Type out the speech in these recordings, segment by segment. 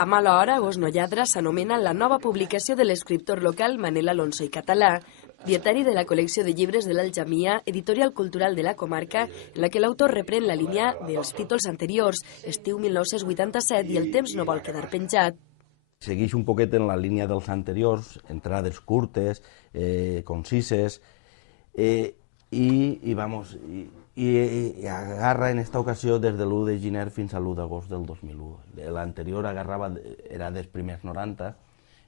A mala hora, Gos no lladra s'anomena la nova publicació de l'escriptor local Manel Alonso i Català, dietari de la col·lecció de llibres de l'Aljamia, editorial cultural de la comarca, en la que l'autor reprèn la línia dels títols anteriors, Estiu 1987 i El temps no vol quedar penjat. Segueix un poquet en la línia dels anteriors, entrades curtes, concises, i agarra en esta ocasió des de l'1 de gener fins a l'1 d'agost del 2001. L'anterior era dels primers 90,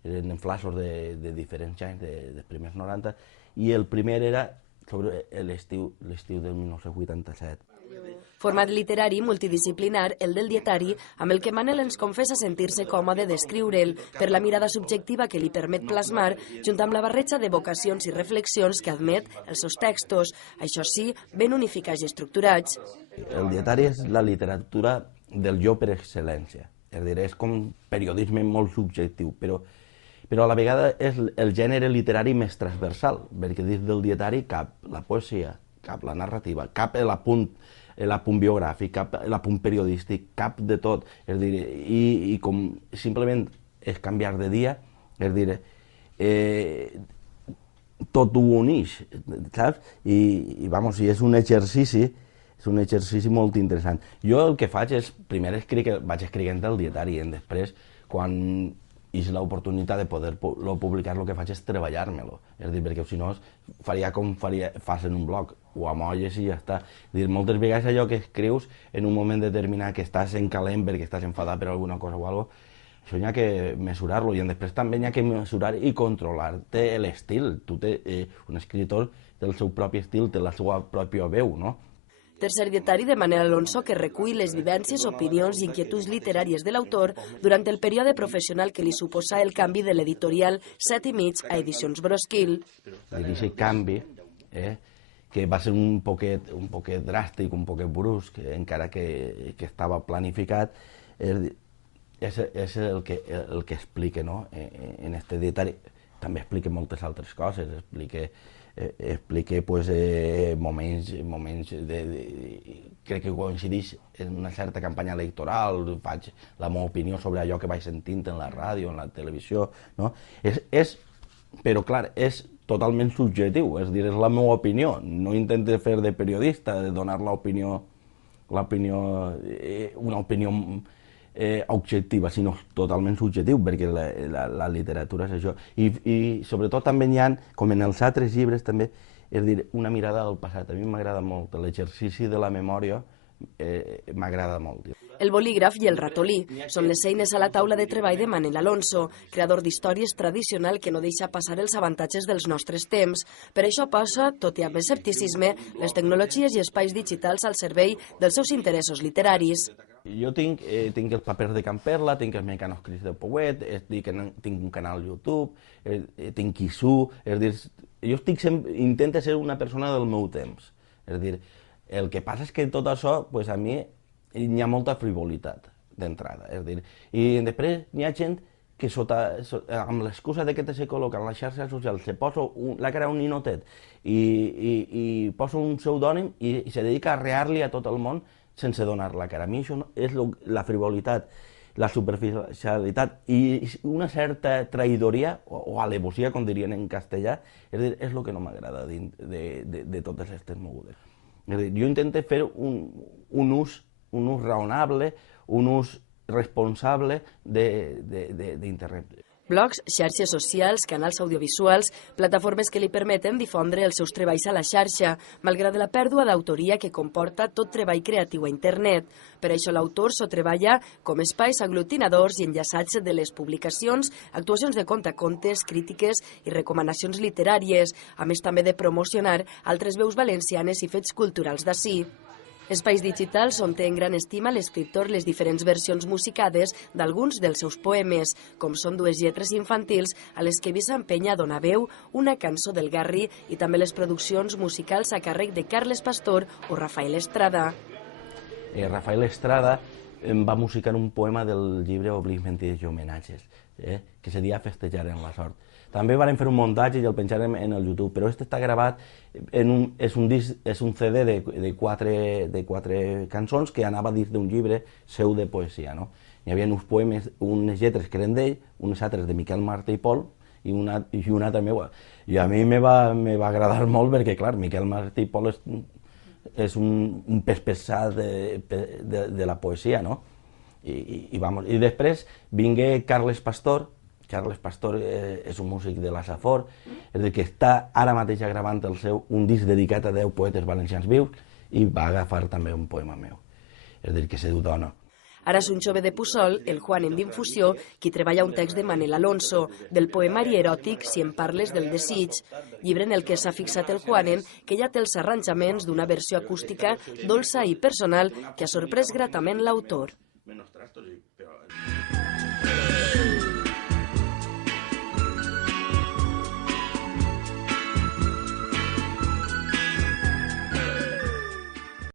eren flaixos de diferents anys dels primers 90, i el primer era sobre l'estiu del 1987. Format literari multidisciplinar, el del dietari, amb el que Manel ens confessa sentir-se còmode d'escriure'l, per la mirada subjectiva que li permet plasmar, junt amb la barreja d'evocacions i reflexions que admet els seus textos, això sí, ben unificats i estructurats. El dietari és la literatura del jo per excel·lència, és a dir, és com periodisme molt subjectiu, però a la vegada és el gènere literari més transversal, perquè dins del dietari cap la poesia, cap la narrativa, cap l'apunt biogràfic, cap l'apunt periodístic, cap de tot. És a dir, i com simplement és canviar de dia, és a dir, tot ho uneix, saps? I és un exercici molt interessant. Jo el que faig és, primer vaig escrivint el dietari, i després, quan és l'oportunitat de poder-lo publicar, el que faig és treballar-me-lo. És a dir, perquè si no faria com fas en un blog, ho amolles i ja està. Moltes vegades allò que escrius en un moment determinat que estàs en calent perquè estàs enfadat per alguna cosa o alguna cosa, això n'hi ha que mesurar-lo, i després també n'hi ha que mesurar i controlar-te l'estil. Un escriptor té el seu propi estil, té la seva pròpia veu, no? Tercer dietari de Manel Alonso que recull les vivències, opinions i inquietuds literàries de l'autor durant el període professional que li suposa el canvi de l'editorial 7 i mig a Edicions Brosquil. Aquest canvi, que va ser un poquet dràstic, un poquet brusc, encara que estava planificat, és el que explica, no? En aquest dietari. També explica moltes altres coses, explica moments crec que coincideix en una certa campanya electoral, faig la meva opinió sobre allò que vaig sentint en la ràdio, en la televisió, no? Però clar, és totalment subjectiu, és a dir, és la meva opinió, no intento fer de periodista, de donar una opinió objectiva, sinó totalment subjectiu, perquè la literatura és això. I sobretot també n'hi ha, com en els altres llibres també, és a dir, una mirada al passat. A mi m'agrada molt, l'exercici de la memòria m'agrada molt. El bolígraf i el ratolí són les eines a la taula de treball de Manel Alonso, creador d'històries tradicional que no deixa passar els avantatges dels nostres temps. Per això posa, tot i amb escepticisme, les tecnologies i espais digitals al servei dels seus interessos literaris. Jo tinc els papers de Can Perla, tinc els mecanoscrits de Pouet, tinc un canal a YouTube, tinc Quissú, és a dir, jo intento ser una persona del meu temps. És a dir, el que passa és que tot això, a mi, hi ha molta frivolitat d'entrada. És a dir, i després hi ha gent que amb l'excusa que se col·loca en les xarxes socials, se posa la cara a un ninotet i posa un pseudònim i se dedica a rear-li a tot el món sense donar la cara. A mi això és la frivolitat, la superficialitat i una certa traïdoria, o alevosia, com dirien en castellà, és el que no m'agrada de totes aquestes mogudes. Jo intento fer un ús raonable, un ús responsable d'internet. Blogs, xarxes socials, canals audiovisuals, plataformes que li permeten difondre els seus treballs a la xarxa, malgrat la pèrdua d'autoria que comporta tot treball creatiu a internet. Per això l'autor s'ho treballa com espais aglutinadors i enllaçats de les publicacions, actuacions de conte a contes, crítiques i recomanacions literàries, a més també de promocionar altres veus valencianes i fets culturals d'ací. Espais digitals on té en gran estima l'escriptor les diferents versions musicades d'alguns dels seus poemes, com són dues lletres infantils a les que Vicent Penya dona veu, una cançó del Garri i també les produccions musicals a càrrec de Carles Pastor o Rafael Estrada. Rafael Estrada em va musicar un poema del llibre Oblits, mentides i homenatges, que se deia Festejar en la sort. També vam fer un muntatge i el penjarem en el YouTube, però aquest està gravat, és un CD de quatre cançons que anava dins d'un llibre seu de poesia, no? Hi havia uns poemes, unes lletres que eren d'ell, unes altres de Miquel Martí i Pol, i una altra meua. I a mi me va agradar molt perquè, clar, Miquel Martí i Pol és un pes pesat de la poesia, no? I després vingué Carles Pastor. Carles Pastor és un músic de la Safor, és a dir, que està ara mateix gravant un disc dedicat a 10 poetes valencians vius i va agafar també un poema meu. És a dir, que se diu Dona. Ara és un jove de Puçol, el Juan en d'infusió, qui treballa un text de Manel Alonso, del poemari eròtic Si em parles del desig, llibre en el que s'ha fixat el Juanen, que ja té els arranjaments d'una versió acústica dolça i personal que ha sorprès gratament l'autor. Menos trastos, pero...